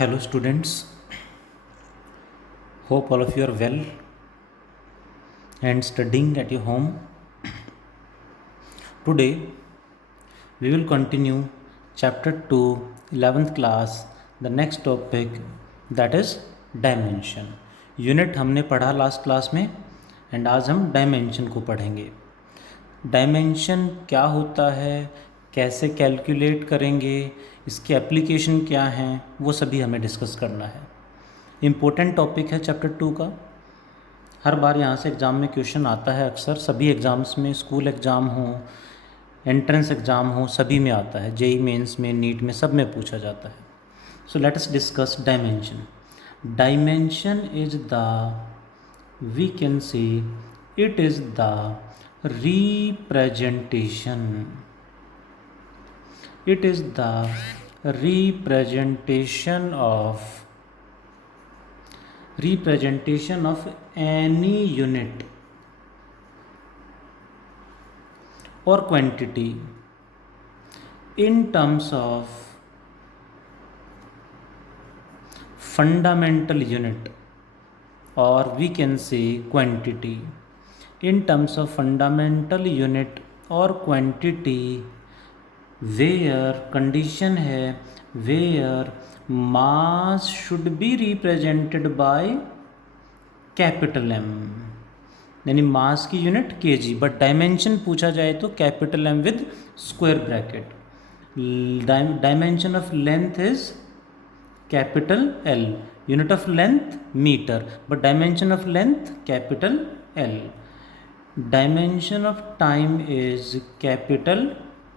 Hello, students. Hope all of you are well and studying at your home. Today, we will continue Chapter 2, 11th class, the next topic that is Dimension. Unit हमने पढ़ा last class में and आज हम dimension को पढ़ेंगे. Dimension क्या होता है, कैसे कैलकुलेट करेंगे, इसके एप्लीकेशन क्या हैं, वो सभी हमें डिस्कस करना है. इम्पोर्टेंट टॉपिक है चैप्टर 2 का. हर बार यहाँ से एग्ज़ाम में क्वेश्चन आता है अक्सर, सभी एग्ज़ाम्स में, स्कूल एग्ज़ाम हो, एंट्रेंस एग्ज़ाम हो, सभी में आता है. जेई मेंस में, नीट में, सब में पूछा जाता है. So let us discuss dimension. Dimension is the, we can say it is the representation, it is the representation of any unit or quantity in terms of fundamental unit, or we can say quantity in terms of fundamental unit or quantity where condition है where mass should be represented by capital M, यानी मास की unit kg, but dimension पूछा जाए तो capital M with square bracket. Dimension of length is capital L, unit of length metre, but dimension of length capital L. Dimension of time is capital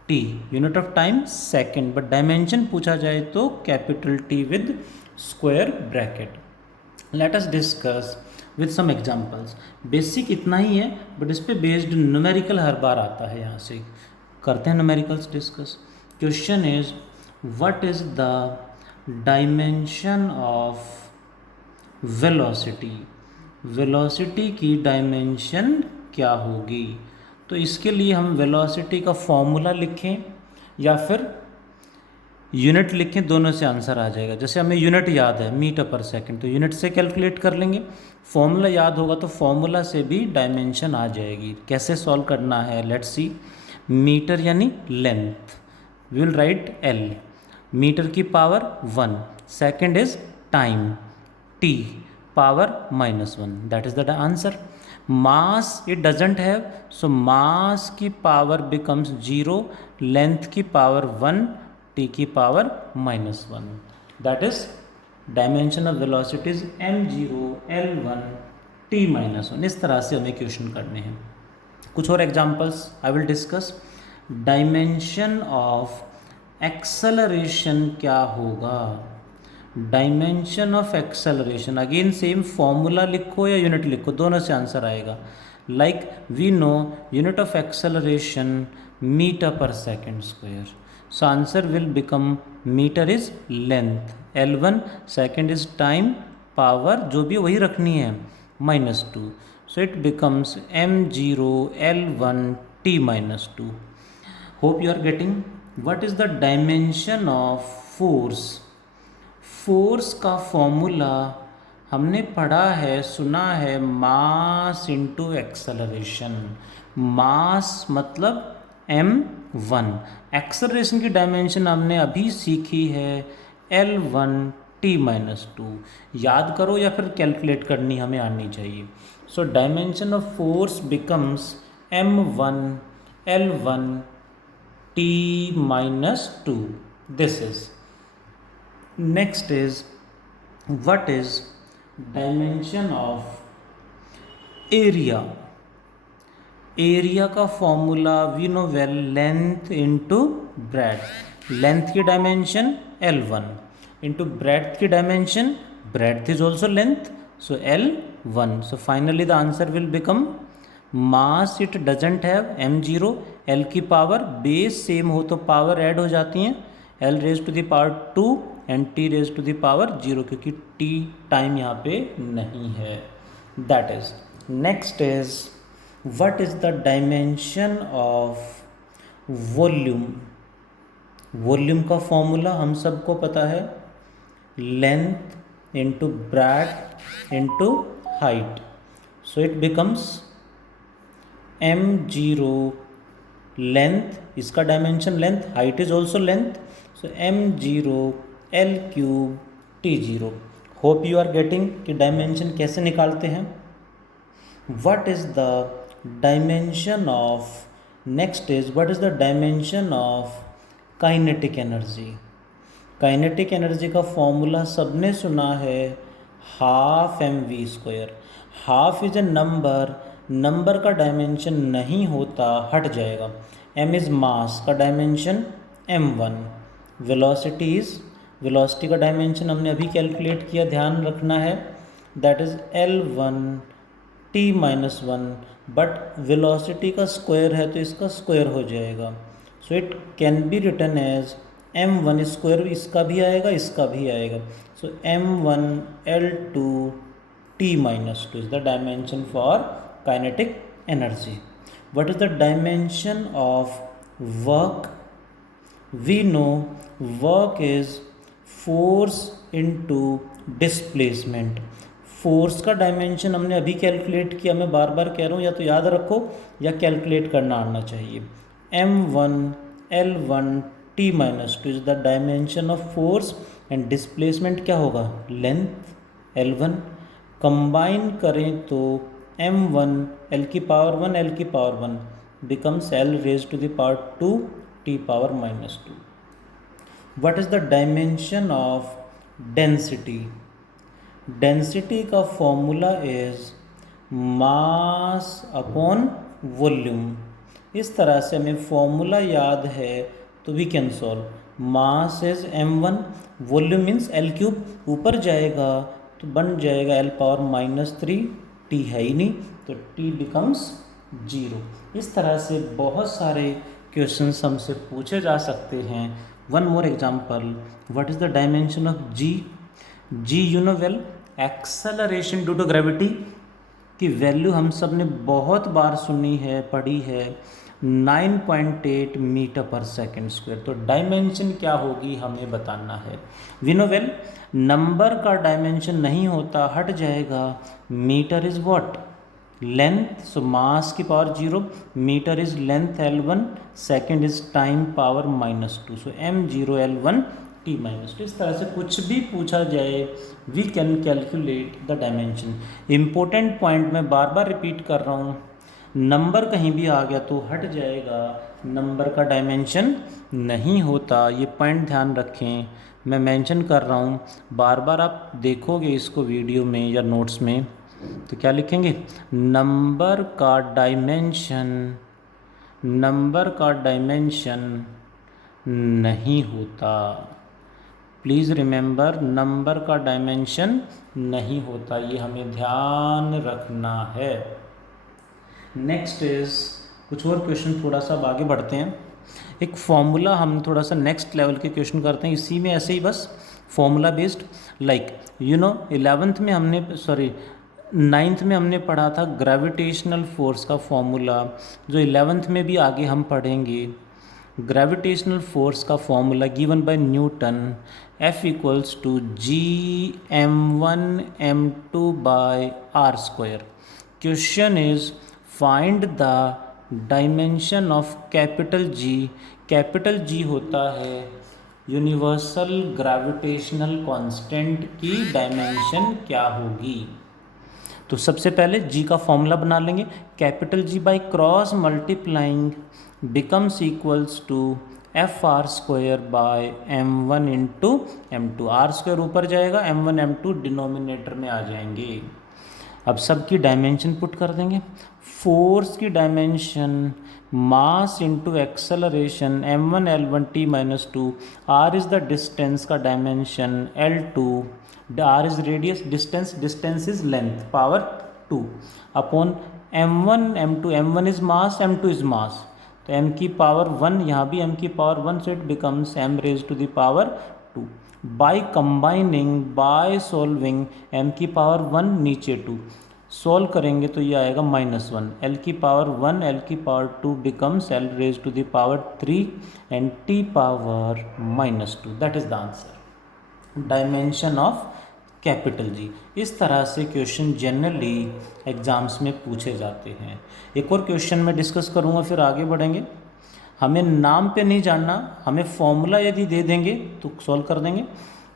T, unit of time second, but dimension पूछा जाए तो capital T with square bracket. Let us discuss with some examples. Basic इतना ही है, but इस पे based numerical हर बार आता है. यहाँ से करते हैं numericals discuss. Question is what is the dimension of velocity. Velocity की डायमेंशन क्या होगी? तो इसके लिए हम वेलोसिटी का फॉर्मूला लिखें या फिर यूनिट लिखें, दोनों से आंसर आ जाएगा. जैसे हमें यूनिट याद है मीटर पर सेकंड, तो यूनिट से कैलकुलेट कर लेंगे. फॉर्मूला याद होगा तो फॉर्मूला से भी डायमेंशन आ जाएगी. कैसे सॉल्व करना है, लेट्स सी. मीटर यानी length, we will write L, metre की power 1. Second is time, T power -1, that is the answer. Mass it doesn't have, so mass की पावर बिकम्स 0, लेंथ की पावर 1, T की power -1. That is dimension of velocities m0, L1, T-1. इस तरह से हमें question करने हैं. कुछ और examples I will discuss. Dimension of acceleration क्या होगा? Dimension of acceleration, again same formula लिखो या यूनिट लिखो, दोनों से आंसर आएगा. Like we know unit of acceleration metre per second square, so answer will become metre is length, L1, second is time, power जो भी वही रखनी है -2, so it becomes m0, L1, T-2. Hope you are getting. What is the dimension of force? Force का formula हमने पढ़ा है, सुना है, मास इंटू एक्सेलरेशन. मास मतलब m1. एक्सेलरेशन की डायमेंशन हमने अभी सीखी है L1, T-2. याद करो या फिर कैलकुलेट करनी हमें आनी चाहिए. So dimension of force becomes m1, L1, T-2. This is. Next is what is dimension of area. Area का formula we know well, length into breadth. Length की डायमेंशन L1 इंटू ब्रेड्थ की dimension, breadth is also length, so L1. So finally the answer will become mass it doesn't have m0, L की power base same हो तो power add हो जाती हैं, L raise to the power 2 and T raise to the power 0, क्योंकि T time यहाँ पे नहीं है. That is. Next is what is the dimension of volume. Volume का फॉर्मूला हम सबको पता है, length into breadth into height. So it becomes m0 length, इसका dimension length, height is also length, so m0 l cube t0. Hope you are getting कि डायमेंशन कैसे निकालते हैं. What is the dimension of, next is what is the dimension of kinetic energy. Kinetic energy का formula सबने सुना है, half mv². Half is a number, number का डायमेंशन नहीं होता, हट जाएगा. m इज मास का dimension m1. Velocity is, velocity का डायमेंशन हमने अभी कैलकुलेट किया, ध्यान रखना है, that is l1 t-1, but velocity का स्क्वायर है तो इसका स्क्वायर हो जाएगा. So it can be written as m1 square, इसका भी आएगा इसका भी आएगा. सो m1 l2 t-2 is the dimension for kinetic energy. What is the dimension of work. We know work is force into displacement. Force का dimension हमने अभी calculate किया, मैं बार बार कह रहा हूँ, या तो याद रखो या कैलकुलेट करना आना चाहिए. m1 l1 t-2 is the dimension of force and displacement क्या होगा, लेंथ l1. कंबाइन करें तो m1 l की पावर 1 l की power 1 becomes l raised to the power 2 t-2. What is the dimension of density. Density का formula is mass upon volume. इस तरह से हमें फॉर्मूला याद है तो we can solve. Mass is m1, volume means l3, ऊपर जाएगा तो बन जाएगा l⁻³ t है ही नहीं तो t बिकम्स 0. इस तरह से बहुत सारे क्वेश्चंस हमसे पूछे जा सकते हैं. One more example, what is the dimension of g. G you know well, acceleration due to gravity की वैल्यू हम सब ने बहुत बार सुनी है, पढ़ी है, 9.8 मीटर पर सेकेंड स्क्वायर. तो डायमेंशन क्या होगी हमें बताना है. वी नो वेल, नंबर का डायमेंशन नहीं होता, हट जाएगा. Metre is what, length, so mass की power 0, metre is length l1, second is time power -2, so m0 l1 t-2. इस तरह से कुछ भी पूछा जाए we can calculate the dimension. Important point मैं बार बार रिपीट कर रहा हूँ, नंबर कहीं भी आ गया तो हट जाएगा, नंबर का डायमेंशन नहीं होता. ये पॉइंट ध्यान रखें, मैं मेंशन कर रहा हूँ, बार बार आप देखोगे इसको वीडियो में या नोट्स में तो क्या लिखेंगे, नंबर का डायमेंशन, नंबर का डायमेंशन नहीं होता. प्लीज़ रिमेंबर, नंबर का डायमेंशन नहीं होता, ये हमें ध्यान रखना है. नेक्स्ट इज कुछ और क्वेश्चन, थोड़ा सा आगे बढ़ते हैं. एक फॉर्मूला हम थोड़ा सा नेक्स्ट लेवल के क्वेश्चन करते हैं, इसी में ऐसे ही बस formula based. Like you know 11th में हमने 9th में हमने पढ़ा था ग्रेविटेशनल फोर्स का फॉर्मूला, जो 11th में भी आगे हम पढ़ेंगे. ग्रेविटेशनल फोर्स का formula given by Newton, F equals to g m1 m2 by r². Question is find the dimension of capital G. Capital G होता है यूनिवर्सल ग्रेविटेशनल कांस्टेंट की डायमेंशन क्या होगी. तो सबसे पहले G का फॉर्मूला बना लेंगे. Capital G by cross multiplying becomes equals to fr² by m1 into m2. r² ऊपर जाएगा, m1 m2 डिनोमिनेटर में आ जाएंगे. अब सबकी डायमेंशन पुट कर देंगे. फोर्स की dimension mass into acceleration m1 l1 t-2. r is the distance का dimension l2, r is radius, distance is length power 2 upon m1 m2. m1 is mass, m2 is mass, तो m की power 1, यहाँ भी m की power 1, so it becomes m raise to the power 2. By combining, by solving, m की power 1 नीचे 2, solve करेंगे तो ये आएगा -1. l की पावर 1 l की power 2 becomes l raise to the power 3 and t power -2. That is the answer. Dimension of capital G. इस तरह से क्वेश्चन जनरली एग्ज़ाम्स में पूछे जाते हैं। एक और क्वेश्चन मैं डिस्कस करूँगा, फिर आगे बढ़ेंगे। हमें नाम पे नहीं जानना, हमें फॉर्मूला यदि दे देंगे तो सॉल्व कर देंगे।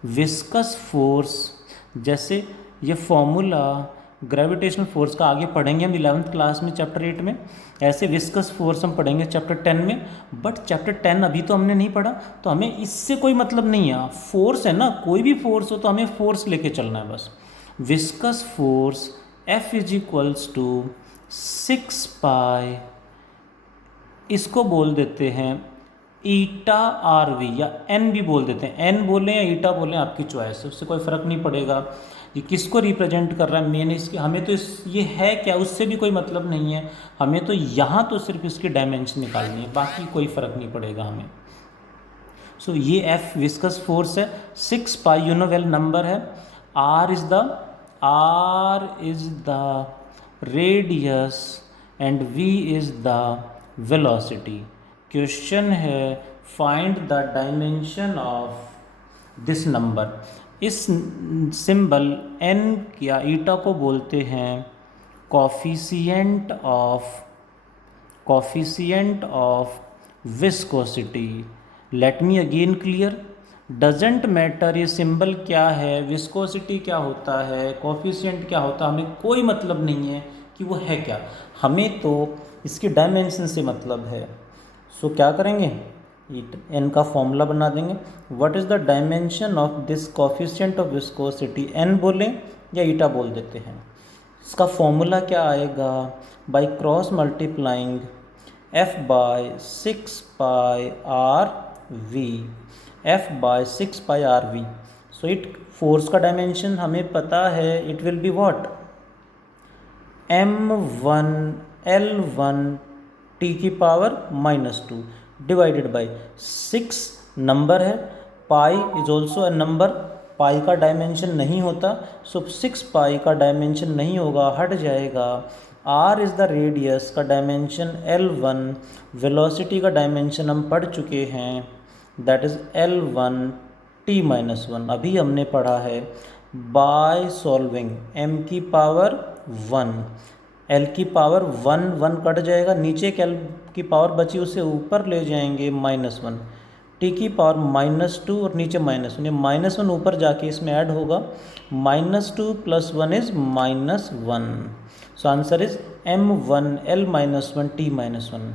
विस्कस फोर्स, जैसे ये फॉर्मूला ग्रेविटेशनल फोर्स का आगे पढ़ेंगे हम 11th क्लास में चैप्टर 8 में, ऐसे विस्कस फोर्स हम पढ़ेंगे चैप्टर 10 में। बट चैप्टर 10 अभी तो हमने नहीं पढ़ा, तो हमें इससे कोई मतलब नहीं है। फोर्स है ना, कोई भी फोर्स हो तो हमें फोर्स लेके चलना है बस। Viscous force F is equals to 6 pi, इसको बोल देते हैं ईटा आर वी, या एन भी बोल देते हैं, एन बोलें या ईटा बोलें आपकी चॉइस है, उससे कोई फ़र्क नहीं पड़ेगा। ये किसको रिप्रेजेंट कर रहा है मेन, इसके हमें तो ये है क्या उससे भी कोई मतलब नहीं है, हमें तो यहाँ तो सिर्फ इसकी डायमेंशन निकालनी है, बाकी कोई फ़र्क नहीं पड़ेगा हमें। सो ये एफ विस्कस फोर्स है, 6 pi you know well number है, R is the radius and V is the velocity. Question है find the dimension of this number. इस सिंबल n या ईटा को बोलते हैं coefficient of viscosity. Let me again clear, doesn't matter ये symbol क्या है, विस्कोसिटी क्या होता है, कोफिशिएंट क्या होता है, हमें कोई मतलब नहीं है कि वो है क्या, हमें तो इसकी डायमेंशन से मतलब है। सो क्या करेंगे, एन का फॉर्मूला बना देंगे। What is the dimension of this coefficient of viscosity, N बोलें या ईटा बोल देते हैं। इसका फॉर्मूला क्या आएगा, by cross multiplying F by 6 pi R V, F by 6 pi R V. So it force का डायमेंशन हमें पता है, it will be what, m1 l1 t की पावर -2 डिवाइडेड बाय 6 नंबर है, pi is also a number, pi का dimension नहीं होता, सो 6 पाई का डायमेंशन नहीं होगा, हट जाएगा। r इज़ द रेडियस का डायमेंशन l1, वेलोसिटी का डायमेंशन हम पढ़ चुके हैं, दैट इज़ l1 t-1, अभी हमने पढ़ा है। बाय सॉल्विंग m की पावर 1, l की पावर 1 कट जाएगा, नीचे एक l की पावर बची उसे ऊपर ले जाएंगे -1, t की पावर -2 और नीचे -1, ये -1 ऊपर जाके इसमें ऐड होगा, -2 + 1 is -1। So answer is m1 l-1 t-1।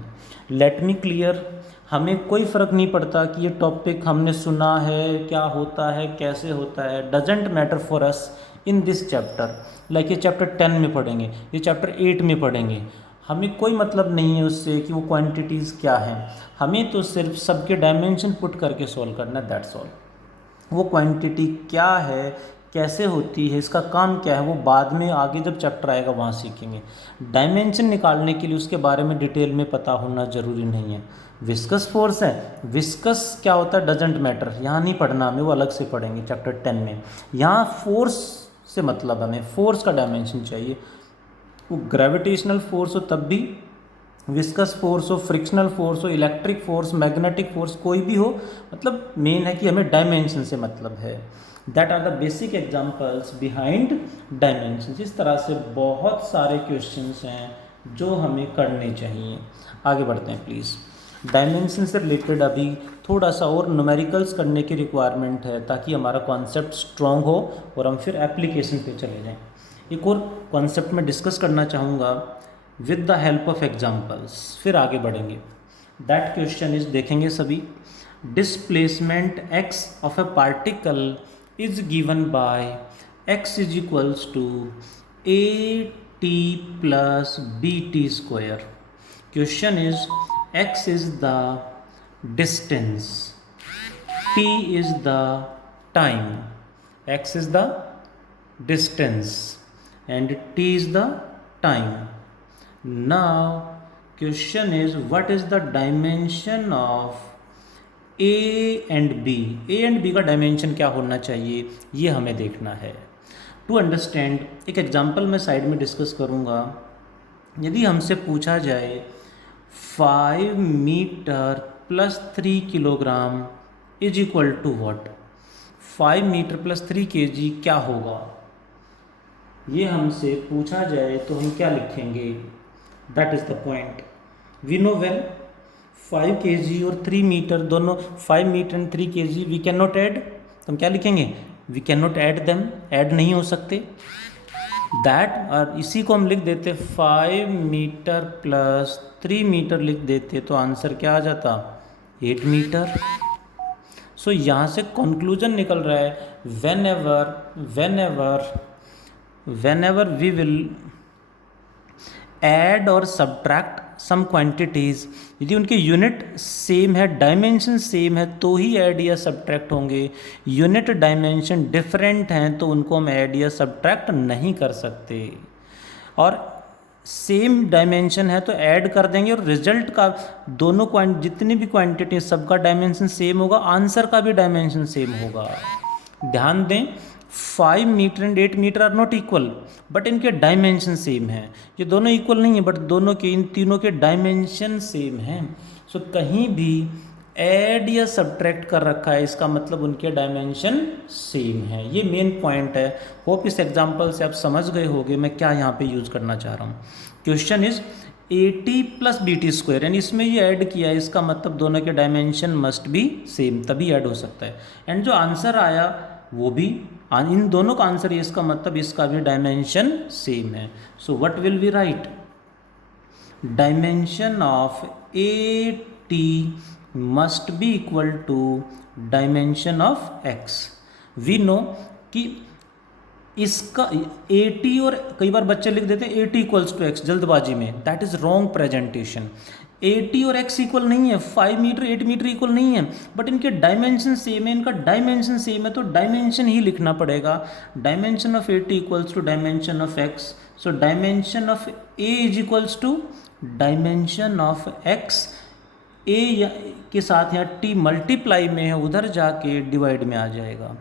Let me clear, हमें कोई फ़र्क नहीं पड़ता कि ये टॉपिक हमने सुना है, क्या होता है, कैसे होता है, doesn't matter for us in this chapter. Like ये चैप्टर 10 में पढ़ेंगे, ये चैप्टर 8 में पढ़ेंगे, हमें कोई मतलब नहीं है उससे कि वो क्वांटिटीज़ क्या हैं, हमें तो सिर्फ सबके डायमेंशन पुट करके सॉल्व करना है, दैट्स ऑल। वो क्वांटिटी क्या है, कैसे होती है, इसका काम क्या है, वो बाद में आगे जब चैप्टर आएगा वहाँ सीखेंगे। डायमेंशन निकालने के लिए उसके बारे में डिटेल में पता होना ज़रूरी नहीं है। विस्कस फोर्स है, विस्कस क्या होता है डजेंट मैटर, यहाँ नहीं पढ़ना हमें, वो अलग से पढ़ेंगे चैप्टर 10 में। यहाँ फोर्स से मतलब हमें फोर्स का डायमेंशन चाहिए, वो ग्रेविटेशनल फोर्स हो तब भी, विस्कस फोर्स हो, फ्रिक्शनल फोर्स हो, इलेक्ट्रिक फोर्स, मैग्नेटिक फोर्स, कोई भी हो, मतलब मेन है कि हमें डायमेंशन से मतलब है। That are the basic examples behind dimension. इस तरह से बहुत सारे क्वेश्चंस हैं जो हमें करने चाहिए। आगे बढ़ते हैं प्लीज़। डायमेंशन से रिलेटेड अभी थोड़ा सा और न्यूमेरिकल्स करने की रिक्वायरमेंट है ताकि हमारा कॉन्सेप्ट स्ट्रॉन्ग हो और हम फिर एप्लीकेशन पे चले जाएं। एक और कॉन्सेप्ट में डिस्कस करना चाहूँगा with the help of examples, फिर आगे बढ़ेंगे। दैट क्वेश्चन इज, देखेंगे सभी, displacement x of a particle is given by x is equals to at plus bt square. Question is, x is the distance, t is the time, x is the distance and t is the time. Now question is, what is the dimension of a and b? a and b का dimension क्या होना चाहिए ये हमें देखना है। To understand एक example मैं साइड में डिस्कस करूँगा। यदि हमसे पूछा जाए 5 metre plus 3 kilogram is equal to what, 5 metre plus 3 kg क्या होगा, ये हमसे पूछा जाए तो हम क्या लिखेंगे? That is the point. We know well 5 kg और 3 मीटर दोनों, 5 metre and 3 kg we can not add, तो हम क्या लिखेंगे? We can not add them, add नहीं हो सकते। दैट, और इसी को हम लिख देते 5 मीटर प्लस 3 मीटर लिख देते तो आंसर क्या आ जाता? 8 मीटर। सो यहाँ से कंक्लूजन निकल रहा है, whenever we will add or subtract some quantities, यदि उनके यूनिट सेम है, डायमेंशन सेम है तो ही ऐड या सब्ट्रैक्ट होंगे। यूनिट डायमेंशन डिफरेंट हैं तो उनको हम ऐड या सब्ट्रैक्ट नहीं कर सकते। और सेम डायमेंशन है तो ऐड कर देंगे और रिजल्ट का दोनों जितनी भी क्वांटिटी सबका डायमेंशन सेम होगा, आंसर का भी डायमेंशन सेम होगा। ध्यान दें 5 metre and 8 metre are not equal, but इनके डायमेंशन सेम हैं। ये दोनों इक्वल नहीं है बट दोनों के, इन तीनों के डायमेंशन सेम हैं। सो कहीं भी ऐड या सब्ट्रैक्ट कर रखा है इसका मतलब उनके डायमेंशन सेम है। ये मेन पॉइंट है। होप इस एग्जांपल से आप समझ गए होंगे मैं क्या यहाँ पे यूज़ करना चाह रहा हूँ। Question is 80 plus BT² and इसमें ये ऐड किया है, इसका मतलब दोनों के डायमेंशन मस्ट बी सेम, तभी ऐड हो सकता है। एंड जो आंसर आया वो भी इन दोनों का आंसर है, इसका मतलब इसका भी डायमेंशन सेम है। So what will we write? Dimension of AT must be equal to dimension of X। We know कि इसका 80 और कई बार बच्चे लिख देते हैं 80 इक्वल्स टू X जल्दबाजी में, दैट इज रॉन्ग प्रेजेंटेशन। 80 और X इक्वल नहीं है, 5 मीटर 8 मीटर इक्वल नहीं है, बट इनके डायमेंशन सेम है, इनका डायमेंशन सेम है तो डायमेंशन ही लिखना पड़ेगा। Dimension of 80 equals to dimension of X, so dimension of A is equals to dimension of X। A के साथ यहाँ T मल्टीप्लाई में है, उधर जाके डिवाइड में आ जाएगा।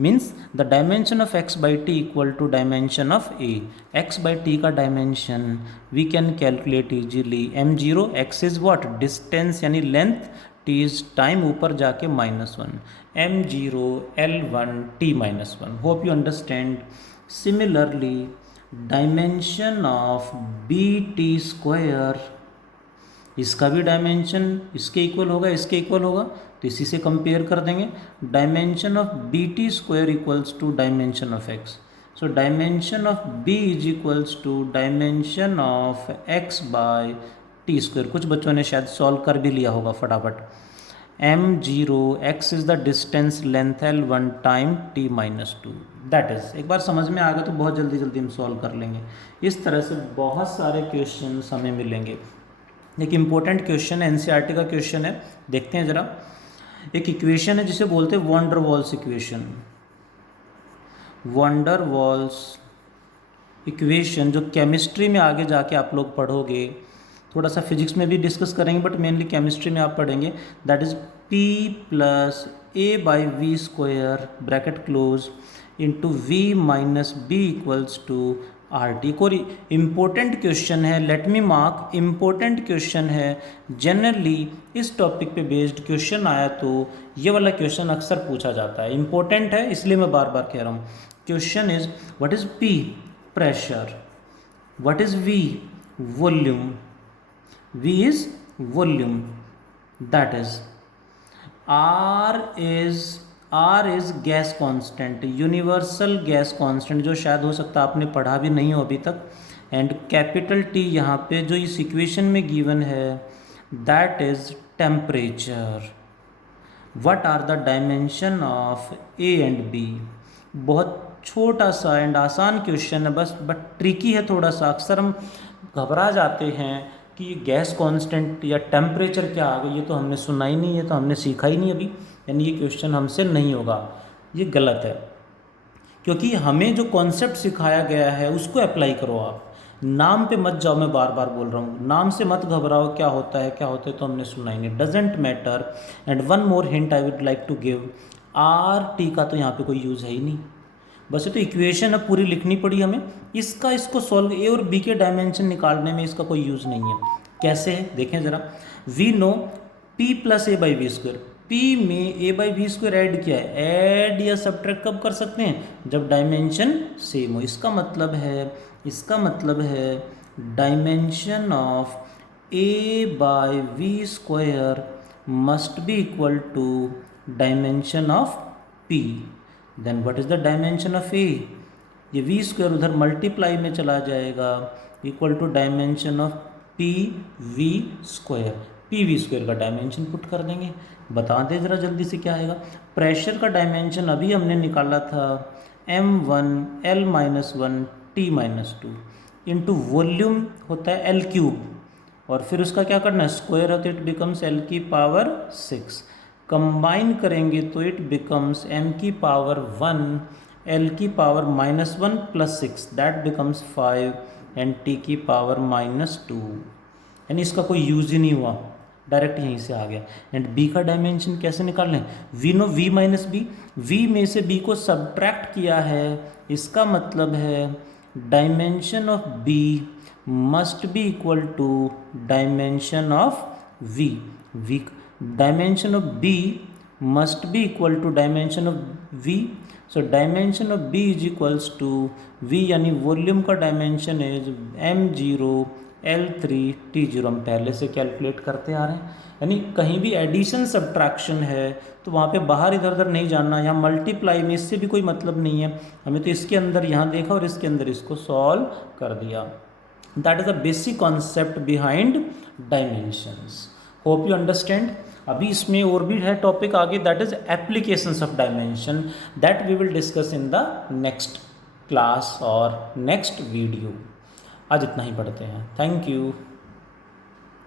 Means the dimension of X by T equal to dimension of A। X by T का dimension we can calculate easily. m0 X is what? Distance यानी लेंथ, T इज टाइम, ऊपर जाके -1, m0 L1 T -1। Hope you understand. Similarly dimension of BT², इसका भी dimension इसके equal होगा, इसके equal होगा, तो इसी से कंपेयर कर देंगे। Dimension of BT² equals to dimension of X, so dimension of B is equals to dimension of X by T²। कुछ बच्चों ने शायद सॉल्व कर भी लिया होगा फटाफट। m0 X is the distance length L1 time T -2। That is, एक बार समझ में आ गया तो बहुत जल्दी जल्दी हम सॉल्व कर लेंगे। इस तरह से बहुत सारे क्वेश्चन हमें मिलेंगे। एक इम्पोर्टेंट क्वेश्चन है, NCERT का क्वेश्चन है, देखते हैं ज़रा। एक इक्वेशन है जिसे बोलते हैं van der Waals equation. Van der Waals equation जो केमिस्ट्री में आगे जाके आप लोग पढ़ोगे, थोड़ा सा फिजिक्स में भी डिस्कस करेंगे बट मेनली केमिस्ट्री में आप पढ़ेंगे। That is P + A/V² bracket close into V - B equals to RT। कोई इम्पोर्टेंट क्वेश्चन है, let me mark, important question है। जनरली इस टॉपिक पे बेस्ड क्वेश्चन आया तो ये वाला क्वेश्चन अक्सर पूछा जाता है। इम्पोर्टेंट है इसलिए मैं बार बार कह रहा हूँ। Question is what is P? Pressure. What is V? Volume. V is volume. That is R is gas constant, universal gas constant, जो शायद हो सकता है आपने पढ़ा भी नहीं हो अभी तक। एंड कैपिटल T यहाँ पे जो इस इक्वेशन में गिवन है that is temperature. What are the dimension of A and B? बहुत छोटा सा एंड आसान क्वेश्चन है बस, बट ट्रिकी है थोड़ा सा। अक्सर हम घबरा जाते हैं कि गैस कांस्टेंट या टेम्परेचर क्या आ गया, ये तो हमने सुना ही नहीं है, तो हमने सीखा ही नहीं अभी, यानी ये क्वेश्चन हमसे नहीं होगा। ये गलत है, क्योंकि हमें जो कॉन्सेप्ट सिखाया गया है उसको अप्लाई करो आप। नाम पे मत जाओ, मैं बार बार बोल रहा हूँ, नाम से मत घबराओ क्या होता है क्या होता है, तो हमने सुना ही नहीं, doesn't matter. And one more hint I would like to give, RT का तो यहाँ पे कोई यूज़ है ही नहीं, बस ये तो इक्वेशन अब पूरी लिखनी पड़ी हमें। इसको सॉल्व, A और B के डायमेंशन निकालने में इसका कोई यूज़ नहीं है। कैसे है देखें ज़रा। We know P + A/V², P में a by V square add किया है, ऐड या सब्ट्रैक्ट कब कर सकते हैं, जब डायमेंशन सेम हो। इसका मतलब है dimension of a by V square must be equal to dimension of p। Then what is the dimension of a, ये वी स्क्वायर उधर मल्टीप्लाई में चला जाएगा, equal to dimension of P V square. P V square का dimension put कर देंगे, बता दें ज़रा जल्दी से क्या आएगा। प्रेशर का डायमेंशन अभी हमने निकाला था m1 L-1 T-2 into volume होता है L क्यूब, और फिर उसका क्या करना है, स्क्वायर है तो इट बिकम्स L की पावर 6, कंबाइन करेंगे तो इट बिकम्स m की पावर 1 L की power -1 plus 6 that becomes 5 and t की पावर -2। यानी इसका कोई यूज ही नहीं हुआ, डायरेक्ट यहीं से आ गया। एंड b का डायमेंशन कैसे निकाल लें, we know v minus B, v में से b को सब्ट्रैक्ट किया है, इसका मतलब है dimension of b must be equal to dimension of v। v dimension of b must be equal to dimension of v। So dimension of b is equals to v, यानी volume का dimension is m0 L3 T0, हम पहले से calculate करते आ रहे हैं। यानी कहीं भी एडिशन सब्ट्रैक्शन है तो वहाँ पे बाहर इधर उधर नहीं जाना, यहाँ मल्टीप्लाई में इससे भी कोई मतलब नहीं है, हमें तो इसके अंदर यहाँ देखा और इसके अंदर इसको सॉल्व कर दिया। That is the basic concept behind dimensions. Hope you understand. अभी इसमें और भी है टॉपिक आगे, that is applications of dimension, that we will discuss in the next class और नेक्स्ट वीडियो। आज इतना ही पढ़ते हैं, थैंक यू।